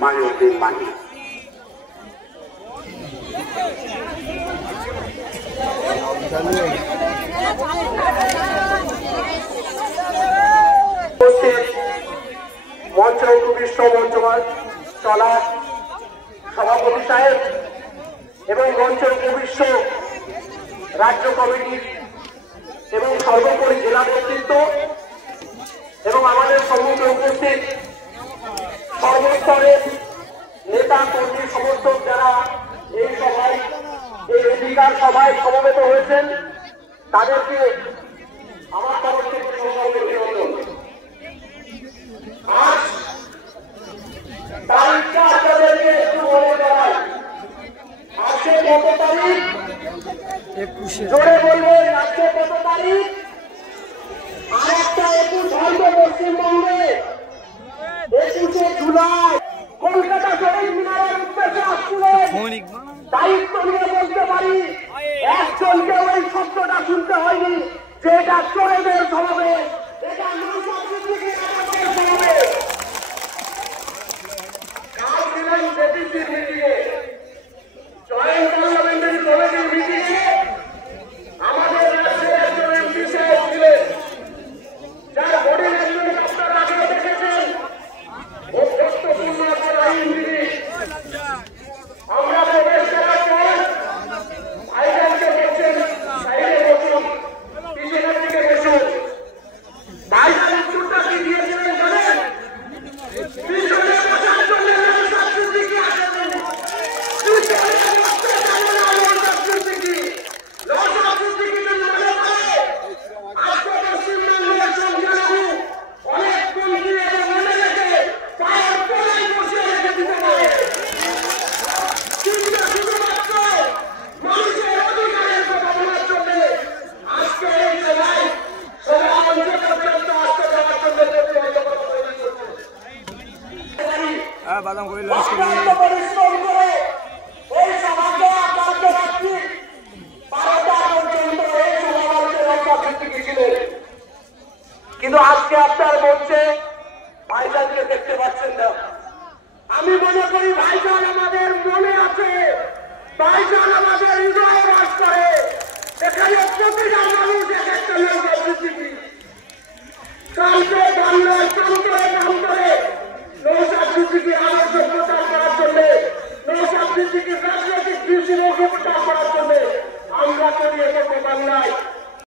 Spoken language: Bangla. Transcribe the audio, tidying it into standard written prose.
মাইনুদ্দিন মানি। মঞ্চ উপবিষ্ট মঞ্চমান চলা সভাপতি সাহেব এবং মঞ্চ উপবিষ্ট রাজ্য কমিটির এবং সর্বোপরি জেলা নেতৃত্ব এবং আমাদের সম্মুখে উপস্থিত সর্বস্তরের নেতা কর্মী সমর্থক যারা এই সভায় এই অধিকার সভায় সমবেত হয়েছেন তাদেরকে আমার তরফ থেকে অভিনন্দন। আজ তারিখটা আপনাদেরকে একটু বলে দেওয়াই, আজকে কত তারিখ জোরে বলবেন, আজকে কত তারিখ? আরেকটা 21 হয়তো পশ্চিমবঙ্গে 21শে জুলাই কলকাতা শহীদ মিনারের উদ্দেশ্যে আসছিলেন। দায়িত্ব নিয়ে বলতে পারি একজনকে ওই শব্দটা শুনতে হয়নি যে এটা চোরেদের সমাবেশ, এটা সমাবেশ। কাল ছিলেন জেপিসির মিটিংয়ে, জয়েন্ট পার্লামেন্টারি কমিটির মিটিংয়ে আমাদের রাজ্যের একজন এমপি সাহেব ছিলেন, যার বডি ল্যাঙ্গুয়েজ আপনারা আগে দেখেছেন। অভ্যস্তপূর্ণ একটা আইনজীবী। আমরা প্রবেশ করার পর ভাইজানকে বলছেন সাইডে বসুন, পিছনের দিকে বসুন। ভাইজান উত্তরটা কি দিয়েছিলেন জানেন? পিছনে বসার জন্য সিদ্দিকী আসেন, পিছনে বসতে জানেন না সিদ্দিকী, সিদ্দিকী যদি মনে করে আজকে পশ্চিমবঙ্গের সংখ্যালঘু অনেক মন্ত্রী এবং মনে রেখে পায়ের তলায় বসিয়ে রেখে দিতে পারে। কিন্তু শুধুমাত্র মানুষের অধিকারের কথা বলার জন্য আজকে এই সভায় সভামঞ্চ পর্যন্ত আসতে যাওয়ার জন্য প্রতিবন্ধকতা তৈরি করছে। পরিশ্রম করে এই সভাকে আকান্ত রাখছি 12টা পর্যন্ত এই সভামঞ্চের একটা ভিত্তি ছিলেন। কিন্তু আজকে আপনার মঞ্চে ভাইজানকে দেখতে পাচ্ছেন না। আমি মনে করি ভাইজান আমাদের মনে আছে, ভাইজান আমাদের হৃদয়ে বাস করে। এখানে প্রতিটা মানুষ এক একটা লোক